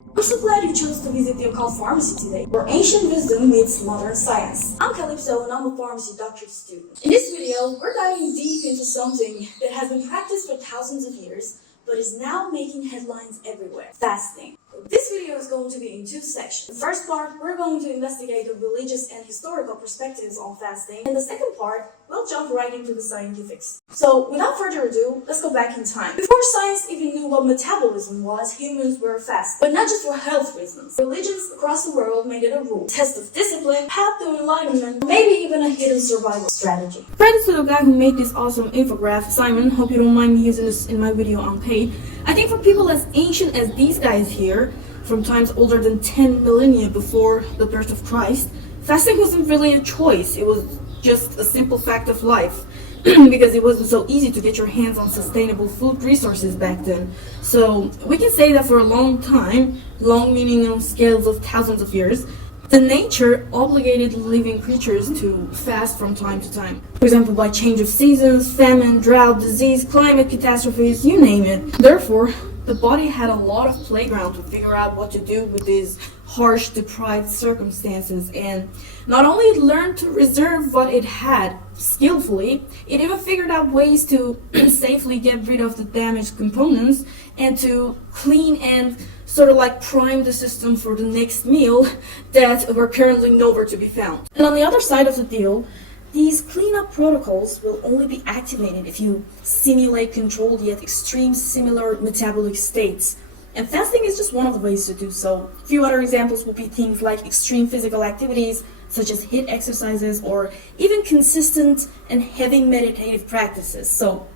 I'm so glad you chose to visit the occult pharmacy today, where ancient wisdom meets modern science. I'm Calypso and I'm a pharmacy doctorate student. In this video, we're diving deep into something that has been practiced for thousands of years, but is now making headlines everywhere: fasting. This video is going to be in two sections. The first part, we're going to investigate the religious and historical perspectives on fasting, and the second part, we'll jump right into the scientifics. So, without further ado, let's go back in time. Before science even knew what metabolism was, humans were fasting. But not just for health reasons. Religions across the world made it a rule, a test of discipline, path to enlightenment, maybe even a hidden survival strategy. Credits to the guy who made this awesome infographic, Simon. Hope you don't mind me using this in my video unpaid. I think for people as ancient as these guys here, from times older than 10 millennia before the birth of Christ, fasting wasn't really a choice. It was just a simple fact of life. Because it wasn't so easy to get your hands on sustainable food resources back then. So we can say that for a long time, long meaning on scales of thousands of years, the nature obligated living creatures to fast from time to time. For example, by change of seasons, famine, drought, disease, climate catastrophes, you name it. Therefore, the body had a lot of playground to figure out what to do with these harsh, deprived circumstances, and not only it learned to reserve what it had skillfully, it even figured out ways to safely get rid of the damaged components and to clean and sort of like prime the system for the next meal that were currently nowhere to be found. And on the other side of the deal, these cleanup protocols will only be activated if you simulate controlled yet extreme similar metabolic states. And fasting is just one of the ways to do so. A few other examples would be things like extreme physical activities, such as HIIT exercises, or even consistent and heavy meditative practices. So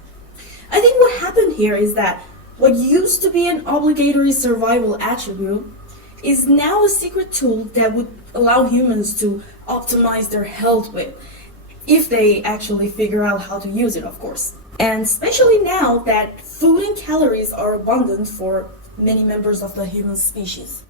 I think what happened here is that what used to be an obligatory survival attribute is now a secret tool that would allow humans to optimize their health with, if they actually figure out how to use it, of course. And especially now that food and calories are abundant for many members of the human species.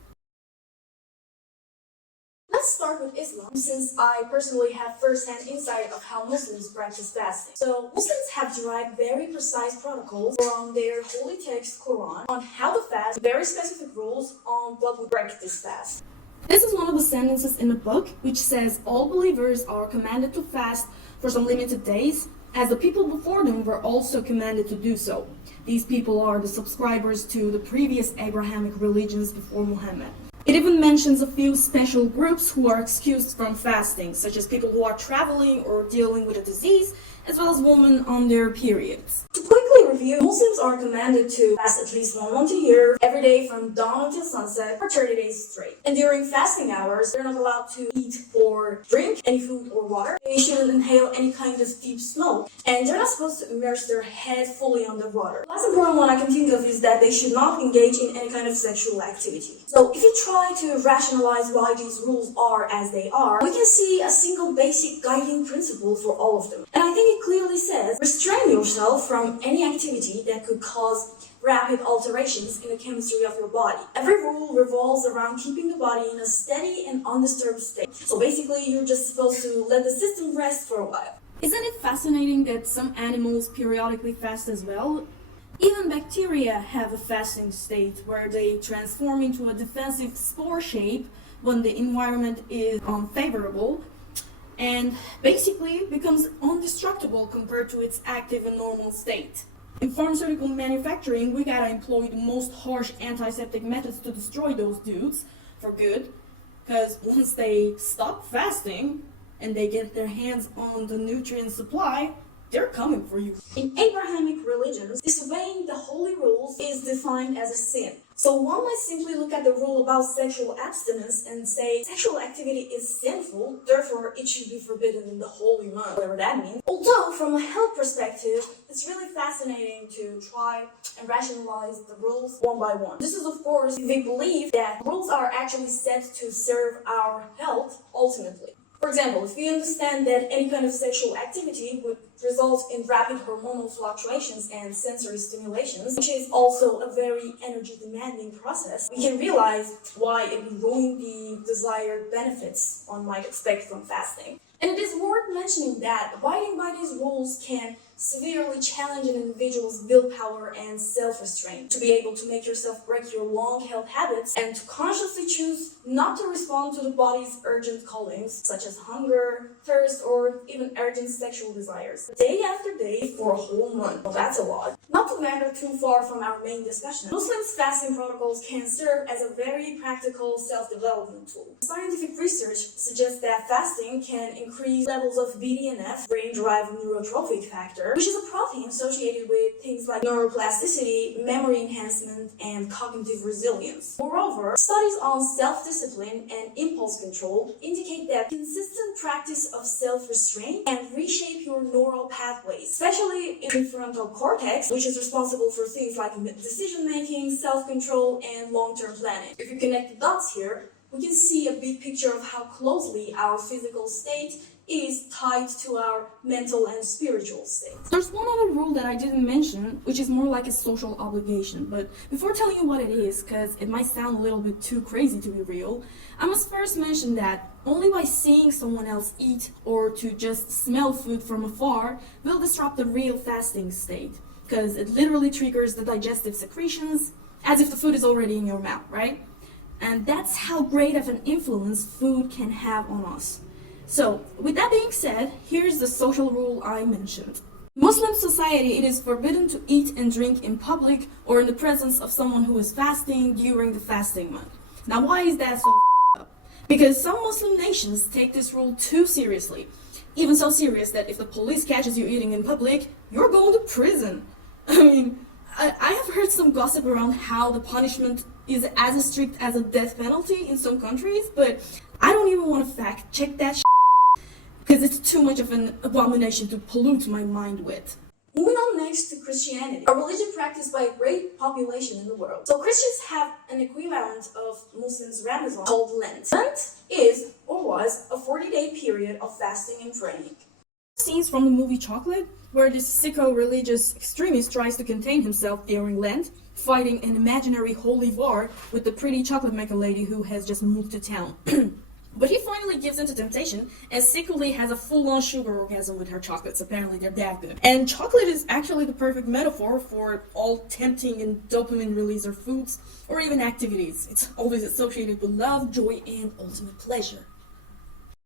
Let's start with Islam, since I personally have first-hand insight of how Muslims practice fasting. So, Muslims have derived very precise protocols from their holy text, Quran, on how to fast, very specific rules on what would break this fast. This is one of the sentences in the book which says all believers are commanded to fast for some limited days, as the people before them were also commanded to do so. These people are the subscribers to the previous Abrahamic religions before Muhammad. It even mentions a few special groups who are excused from fasting, such as people who are traveling or dealing with a disease, as well as women on their periods. To quickly review, Muslims are commanded to fast at least one month a year, every day from dawn until sunset, for 30 days straight. And during fasting hours, they're not allowed to eat or drink any food or water. They shouldn't inhale any kind of deep smoke, and they're not supposed to immerse their head fully underwater. The last important one I can think of is that they should not engage in any kind of sexual activity. So if you try to rationalize why these rules are as they are, we can see a single basic guiding principle for all of them. And I think it clearly says, restrain yourself from any activity that could cause rapid alterations in the chemistry of your body. Every rule revolves around keeping the body in a steady and undisturbed state. So basically, you're just supposed to let the system rest for a while. Isn't it fascinating that some animals periodically fast as well? Even bacteria have a fasting state where they transform into a defensive spore shape when the environment is unfavorable, and basically becomes indestructible compared to its active and normal state. In pharmaceutical manufacturing, we gotta employ the most harsh antiseptic methods to destroy those dudes for good, because once they stop fasting and they get their hands on the nutrient supply, they're coming for you. In Abrahamic religions, disobeying the holy rules is defined as a sin. So one might simply look at the rule about sexual abstinence and say sexual activity is sinful, therefore it should be forbidden in the holy month, whatever that means. Although from a health perspective, it's really fascinating to try and rationalize the rules one by one. This is of course if we believe that rules are actually set to serve our health ultimately. For example, if we understand that any kind of sexual activity would result in rapid hormonal fluctuations and sensory stimulations, which is also a very energy-demanding process, we can realize why it would ruin the desired benefits one might expect from fasting. And it is worth mentioning that abiding by these rules can severely challenge an individual's willpower and self-restraint. To be able to make yourself break your long-held habits and to consciously choose not to respond to the body's urgent callings, such as hunger, thirst, or even urgent sexual desires, day after day for a whole month. Well, that's a lot. Not to wander too far from our main discussion, Muslims' fasting protocols can serve as a very practical self-development tool. Scientific research suggests that fasting can increase levels of BDNF, brain-derived neurotrophic factor, which is a protein associated with things like neuroplasticity, memory enhancement, and cognitive resilience. Moreover, studies on self-discipline and impulse control indicate that consistent practice of self-restraint can reshape your neural pathways, especially in the prefrontal cortex, which is responsible for things like decision-making, self-control, and long-term planning. If you connect the dots here, we can see a big picture of how closely our physical state is tied to our mental and spiritual state. There's one other rule that I didn't mention, which is more like a social obligation, but before telling you what it is, because it might sound a little bit too crazy to be real, I must first mention that only by seeing someone else eat or to just smell food from afar will disrupt the real fasting state, because it literally triggers the digestive secretions as if the food is already in your mouth, right? And that's how great of an influence food can have on us. So, with that being said, here's the social rule I mentioned. In Muslim society, it is forbidden to eat and drink in public or in the presence of someone who is fasting during the fasting month. Now, why is that so up? Because some Muslim nations take this rule too seriously. Even so serious that if the police catches you eating in public, you're going to prison. I have heard some gossip around how the punishment is as strict as a death penalty in some countries, but I don't even want to fact check that because it's too much of an abomination to pollute my mind with. Moving on next to Christianity, a religion practiced by a great population in the world. So Christians have an equivalent of Muslims' Ramadan called Lent. Lent is, or was, a 40-day period of fasting and praying. Scenes from the movie Chocolate, where this sicko religious extremist tries to contain himself during Lent, fighting an imaginary holy war with the pretty chocolate maker lady who has just moved to town. But he finally gives in to temptation and secretly has a full-on sugar orgasm with her chocolates. Apparently they're that good. And chocolate is actually the perfect metaphor for all tempting and dopamine releaser foods or even activities. It's always associated with love, joy, and ultimate pleasure.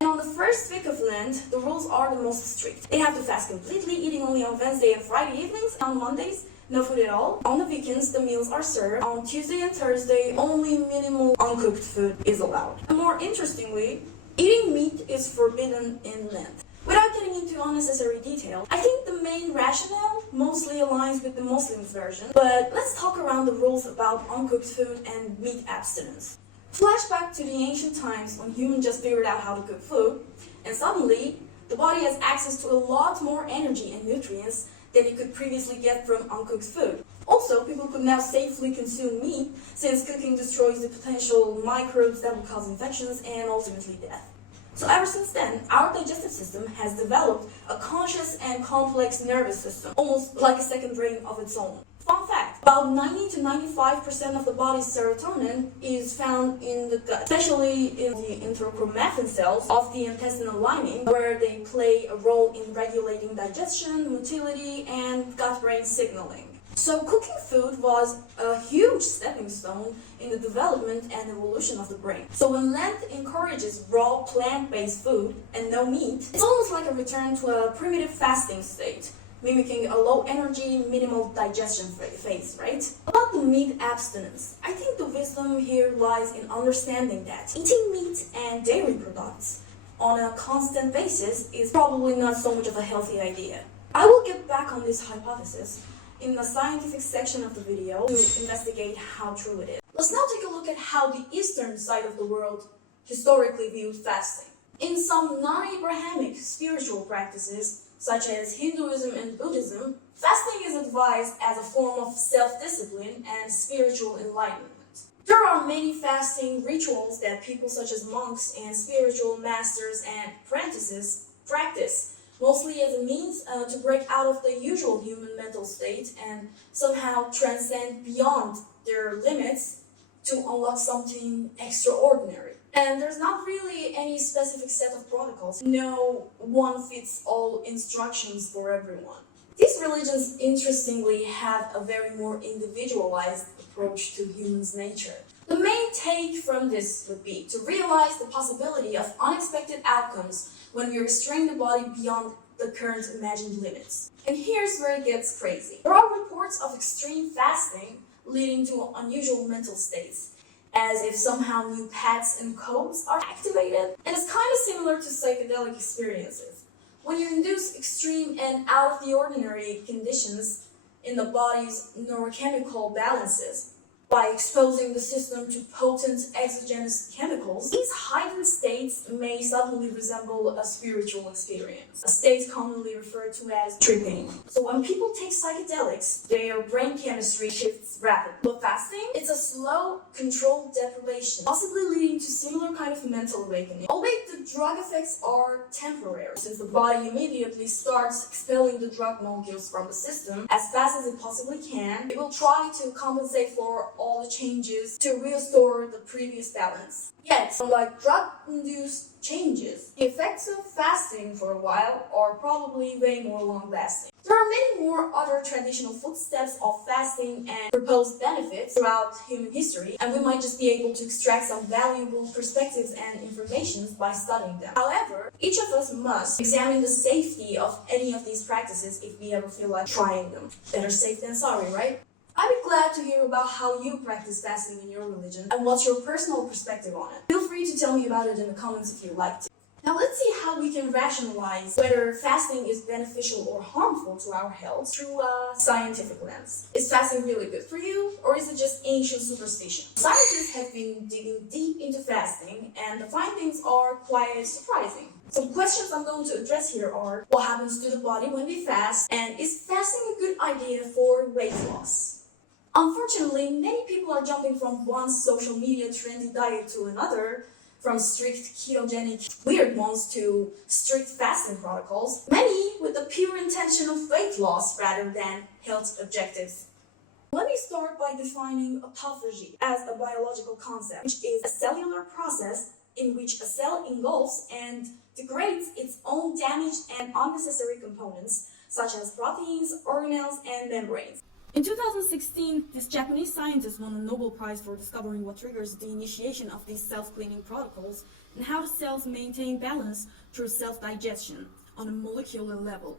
And on the first week of Lent, the rules are the most strict. They have to fast completely, eating only on Wednesday and Friday evenings. On Mondays, no food at all. On the weekends, the meals are served. On Tuesday and Thursday, only minimal uncooked food is allowed. And more interestingly, eating meat is forbidden in Lent. Without getting into unnecessary detail, I think the main rationale mostly aligns with the Muslims version, but let's talk around the rules about uncooked food and meat abstinence. Flashback to the ancient times when humans just figured out how to cook food, and suddenly, the body has access to a lot more energy and nutrients than it could previously get from uncooked food. Also, people could now safely consume meat since cooking destroys the potential microbes that will cause infections and ultimately death. So ever since then, our digestive system has developed a conscious and complex nervous system, almost like a second brain of its own. Fun fact, about 90 to 95% of the body's serotonin is found in the gut, especially in the enterochromaffin cells of the intestinal lining, where they play a role in regulating digestion, motility, and gut-brain signaling. So cooking food was a huge stepping stone in the development and evolution of the brain. So when Lent encourages raw plant-based food and no meat, it's almost like a return to a primitive fasting state, mimicking a low-energy, minimal digestion phase, right? About the meat abstinence, I think the wisdom here lies in understanding that eating meat and dairy products on a constant basis is probably not so much of a healthy idea. I will get back on this hypothesis in the scientific section of the video to investigate how true it is. Let's now take a look at how the eastern side of the world historically viewed fasting. In some non-Abrahamic spiritual practices, such as Hinduism and Buddhism, fasting is advised as a form of self-discipline and spiritual enlightenment. There are many fasting rituals that people such as monks and spiritual masters and apprentices practice, mostly as a means to break out of the usual human mental state and somehow transcend beyond their limits to unlock something extraordinary. And there's not really any specific set of protocols, no one-fits-all instructions for everyone. These religions, interestingly, have a very more individualized approach to human's nature. The main take from this would be to realize the possibility of unexpected outcomes when we restrain the body beyond the current imagined limits. And here's where it gets crazy. There are reports of extreme fasting leading to unusual mental states, as if somehow new paths and codes are activated. And it's kind of similar to psychedelic experiences. When you induce extreme and out of the ordinary conditions in the body's neurochemical balances, by exposing the system to potent exogenous chemicals, these heightened states may subtly resemble a spiritual experience, a state commonly referred to as tripping. So when people take psychedelics, their brain chemistry shifts rapidly. But fasting, it's a slow, controlled deprivation, possibly leading to similar kind of mental awakening. Albeit the drug effects are temporary, since the body immediately starts expelling the drug molecules from the system as fast as it possibly can. It will try to compensate for all the changes to restore the previous balance. Yet, unlike drug-induced changes, the effects of fasting for a while are probably way more long-lasting. There are many more other traditional footsteps of fasting and proposed benefits throughout human history, and we might just be able to extract some valuable perspectives and information by studying them. However, each of us must examine the safety of any of these practices if we ever feel like trying them. Better safe than sorry, right? I'd be glad to hear about how you practice fasting in your religion and what's your personal perspective on it. Feel free to tell me about it in the comments if you'd like to. Now let's see how we can rationalize whether fasting is beneficial or harmful to our health through a scientific lens. Is fasting really good for you, or is it just ancient superstition? Scientists have been digging deep into fasting, and the findings are quite surprising. Some questions I'm going to address here are: what happens to the body when we fast, and is fasting a good idea for weight loss? Unfortunately, many people are jumping from one social media trendy diet to another, from strict ketogenic weird ones to strict fasting protocols, many with the pure intention of weight loss rather than health objectives. Let me start by defining autophagy as a biological concept, which is a cellular process in which a cell engulfs and degrades its own damaged and unnecessary components, such as proteins, organelles, and membranes. In 2016, this Japanese scientist won a Nobel Prize for discovering what triggers the initiation of these self-cleaning protocols and how the cells maintain balance through self-digestion on a molecular level.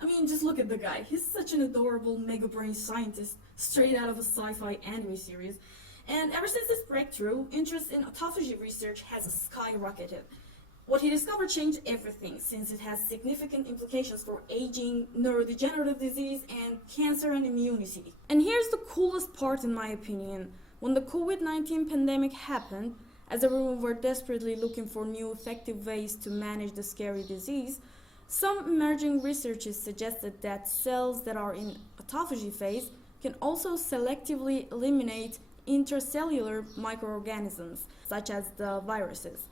I mean, just look at the guy. He's such an adorable mega-brain scientist straight out of a sci-fi anime series. And ever since this breakthrough, interest in autophagy research has skyrocketed. What he discovered changed everything, since it has significant implications for aging, neurodegenerative disease, and cancer and immunity. And here's the coolest part in my opinion. When the COVID-19 pandemic happened, as everyone were desperately looking for new effective ways to manage the scary disease, some emerging researchers suggested that cells that are in autophagy phase can also selectively eliminate intracellular microorganisms, such as the viruses.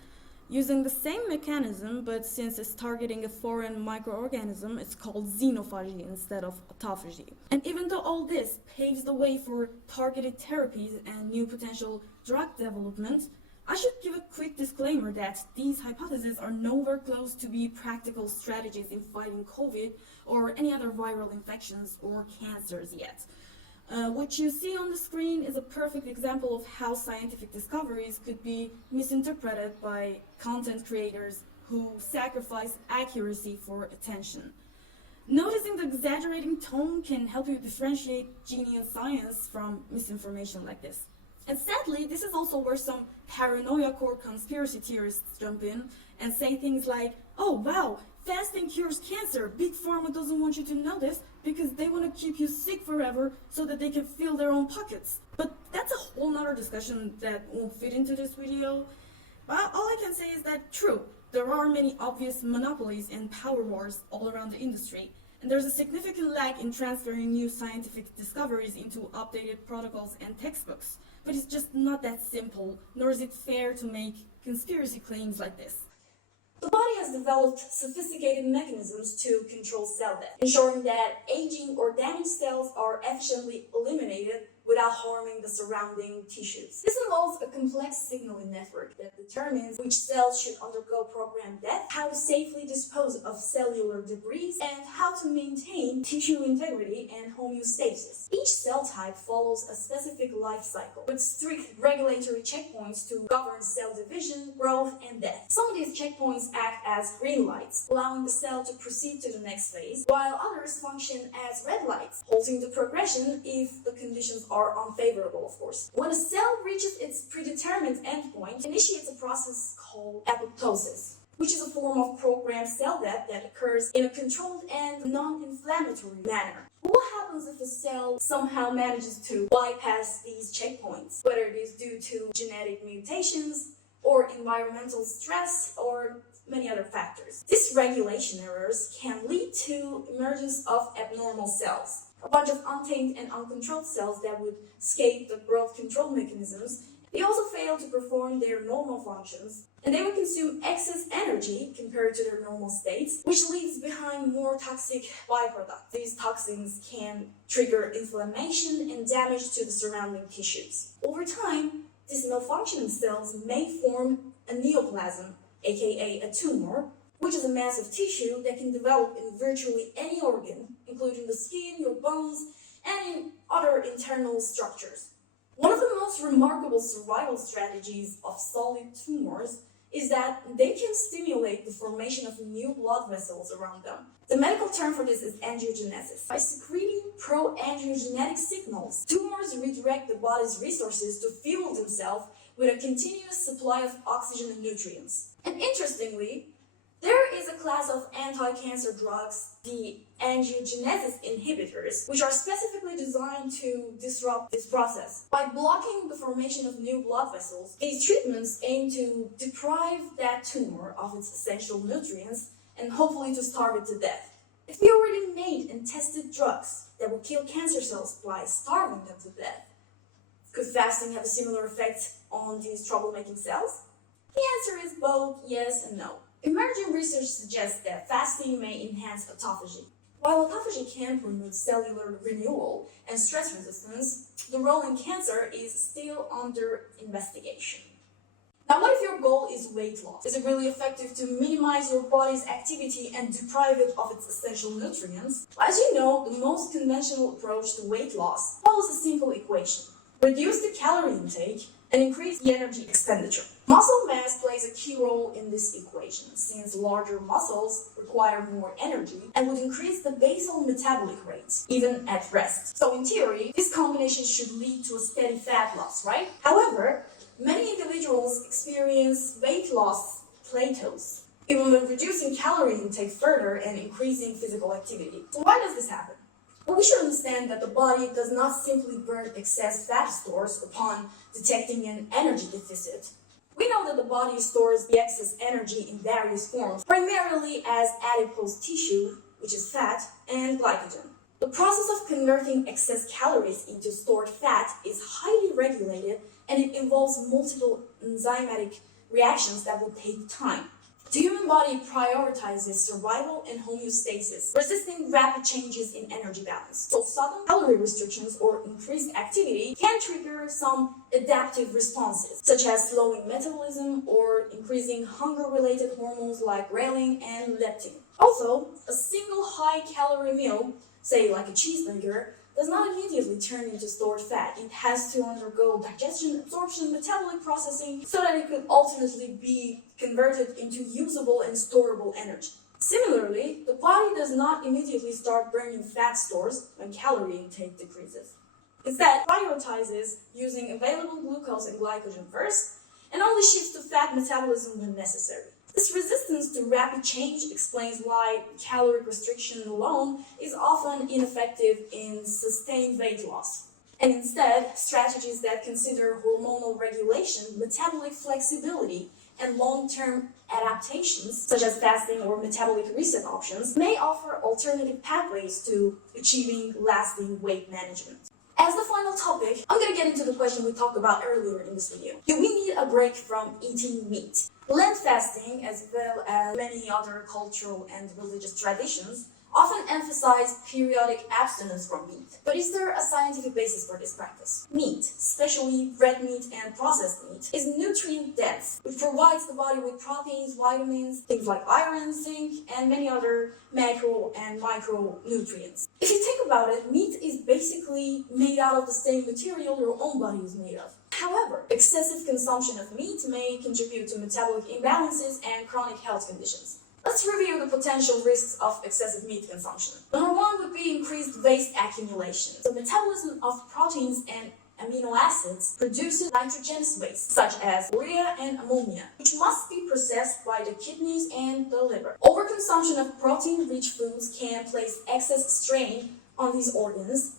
Using the same mechanism, but since it's targeting a foreign microorganism, it's called xenophagy instead of autophagy. And even though all this paves the way for targeted therapies and new potential drug development, I should give a quick disclaimer that these hypotheses are nowhere close to be practical strategies in fighting COVID or any other viral infections or cancers yet. What you see on the screen is a perfect example of how scientific discoveries could be misinterpreted by content creators who sacrifice accuracy for attention. Noticing the exaggerating tone can help you differentiate genius science from misinformation like this. And sadly, this is also where some paranoia-core conspiracy theorists jump in and say things like, "Oh wow, fasting cures cancer. Big Pharma doesn't want you to know this because they want to keep you sick forever so that they can fill their own pockets." But that's a whole nother discussion that won't fit into this video. But all I can say is that true, there are many obvious monopolies and power wars all around the industry, and there's a significant lag in transferring new scientific discoveries into updated protocols and textbooks. But it's just not that simple, nor is it fair to make conspiracy claims like this. The body has developed sophisticated mechanisms to control cell death, ensuring that aging or damaged cells are efficiently eliminated without harming the surrounding tissues. This involves a complex signaling network that determines which cells should undergo programmed death, how to safely dispose of cellular debris, and how to maintain tissue integrity and homeostasis. Each cell type follows a specific life cycle with strict regulatory checkpoints to govern cell division, growth, and death. Some of these checkpoints act as green lights, allowing the cell to proceed to the next phase, while others function as red lights, halting the progression if the conditions are unfavorable, of course. When a cell reaches its predetermined endpoint, it initiates a process called apoptosis, which is a form of programmed cell death that occurs in a controlled and non-inflammatory manner. What happens if a cell somehow manages to bypass these checkpoints, whether it is due to genetic mutations or environmental stress or many other factors? Dysregulation errors can lead to emergence of abnormal cells, a bunch of untamed and uncontrolled cells that would escape the growth control mechanisms. They also fail to perform their normal functions, and they would consume excess energy compared to their normal states, which leaves behind more toxic byproducts. These toxins can trigger inflammation and damage to the surrounding tissues. Over time, these malfunctioning cells may form a neoplasm, aka a tumor, which is a mass of tissue that can develop in virtually any organ, including the skin, your bones, and in other internal structures. One of the most remarkable survival strategies of solid tumors is that they can stimulate the formation of new blood vessels around them. The medical term for this is angiogenesis. By secreting pro-angiogenetic signals, tumors redirect the body's resources to fuel themselves with a continuous supply of oxygen and nutrients. And interestingly, there is a class of anti-cancer drugs, the angiogenesis inhibitors, which are specifically designed to disrupt this process. By blocking the formation of new blood vessels, these treatments aim to deprive that tumor of its essential nutrients and hopefully to starve it to death. If we already made and tested drugs that will kill cancer cells by starving them to death, could fasting have a similar effect on these troublemaking cells? The answer is both yes and no. Emerging research suggests that fasting may enhance autophagy. While autophagy can promote cellular renewal and stress resistance, the role in cancer is still under investigation. Now, what if your goal is weight loss? Is it really effective to minimize your body's activity and deprive it of its essential nutrients? As you know, the most conventional approach to weight loss follows a simple equation. Reduce the calorie intake and increase the energy expenditure. Muscle mass plays a key role in this equation, since larger muscles require more energy and would increase the basal metabolic rate, even at rest. So in theory, this combination should lead to a steady fat loss, right? However, many individuals experience weight loss plateaus, even when reducing calorie intake further and increasing physical activity. So why does this happen? Well, we should understand that the body does not simply burn excess fat stores upon detecting an energy deficit. We know that the body stores the excess energy in various forms, primarily as adipose tissue, which is fat, and glycogen. The process of converting excess calories into stored fat is highly regulated, and it involves multiple enzymatic reactions that will take time. The human body prioritizes survival and homeostasis, resisting rapid changes in energy balance. So sudden calorie restrictions or increased activity can trigger some adaptive responses, such as slowing metabolism or increasing hunger-related hormones like ghrelin and leptin. Also, a single high-calorie meal, say like a cheeseburger, does not immediately turn into stored fat. It has to undergo digestion, absorption, metabolic processing, so that it could ultimately be converted into usable and storable energy. Similarly, the body does not immediately start burning fat stores when calorie intake decreases. Instead, it prioritizes using available glucose and glycogen first, and only shifts to fat metabolism when necessary. This resistance to rapid change explains why caloric restriction alone is often ineffective in sustained weight loss. And instead, strategies that consider hormonal regulation, metabolic flexibility, and long-term adaptations, such as fasting or metabolic reset options, may offer alternative pathways to achieving lasting weight management. As the final topic, I'm going to get into the question we talked about earlier in this video. Do we need a break from eating meat? Lent fasting, as well as many other cultural and religious traditions, often emphasize periodic abstinence from meat. But is there a scientific basis for this practice? Meat, especially red meat and processed meat, is nutrient dense, which provides the body with proteins, vitamins, things like iron, zinc, and many other macro and micronutrients. If you think about it, meat is basically made out of the same material your own body is made of. However, excessive consumption of meat may contribute to metabolic imbalances and chronic health conditions. Let's review the potential risks of excessive meat consumption. Number one would be increased waste accumulation. The metabolism of proteins and amino acids produces nitrogenous waste, such as urea and ammonia, which must be processed by the kidneys and the liver. Overconsumption of protein-rich foods can place excess strain on these organs,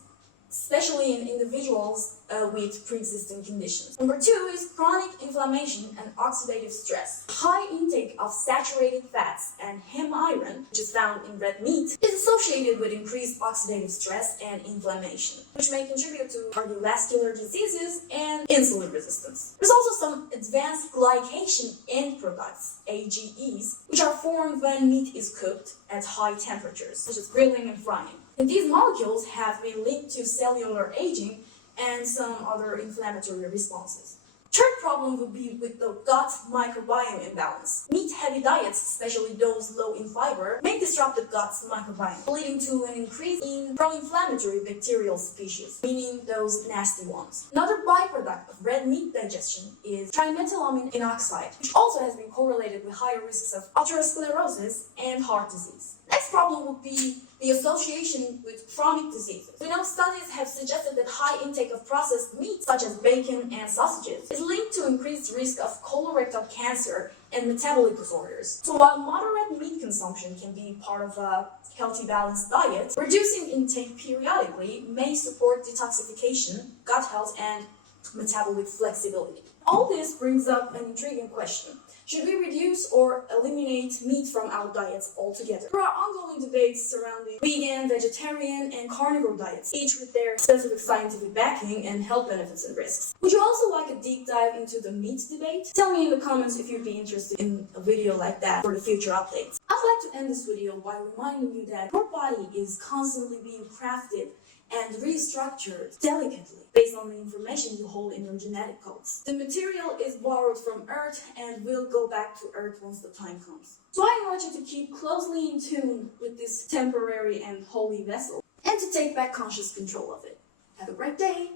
especially in individuals with pre-existing conditions. Number two is chronic inflammation and oxidative stress. High intake of saturated fats and heme iron, which is found in red meat, is associated with increased oxidative stress and inflammation, which may contribute to cardiovascular diseases and insulin resistance. There's also some advanced glycation end products, AGEs, which are formed when meat is cooked at high temperatures, such as grilling and frying. And these molecules have been linked to cellular aging and some other inflammatory responses. Third problem would be with the gut microbiome imbalance. Meat-heavy diets, especially those low in fiber, may disrupt the gut's microbiome, leading to an increase in pro-inflammatory bacterial species, meaning those nasty ones. Another byproduct of red meat digestion is trimethylamine inoxide, which also has been correlated with higher risks of atherosclerosis and heart disease. Next problem would be the association with chronic diseases. We know studies have suggested that high intake of processed meat, such as bacon and sausages, is linked to increased risk of colorectal cancer and metabolic disorders. So while moderate meat consumption can be part of a healthy, balanced diet, reducing intake periodically may support detoxification, gut health, and metabolic flexibility. All this brings up an intriguing question. Should we reduce or eliminate meat from our diets altogether? There are ongoing debates surrounding vegan, vegetarian, and carnivore diets, each with their specific scientific backing and health benefits and risks. Would you also like a deep dive into the meat debate? Tell me in the comments if you'd be interested in a video like that for the future updates. I'd like to end this video by reminding you that your body is constantly being crafted and restructured delicately based on the information you hold in your genetic codes. The material is borrowed from Earth and will go back to Earth once the time comes. So I invite you to keep closely in tune with this temporary and holy vessel and to take back conscious control of it. Have a great day!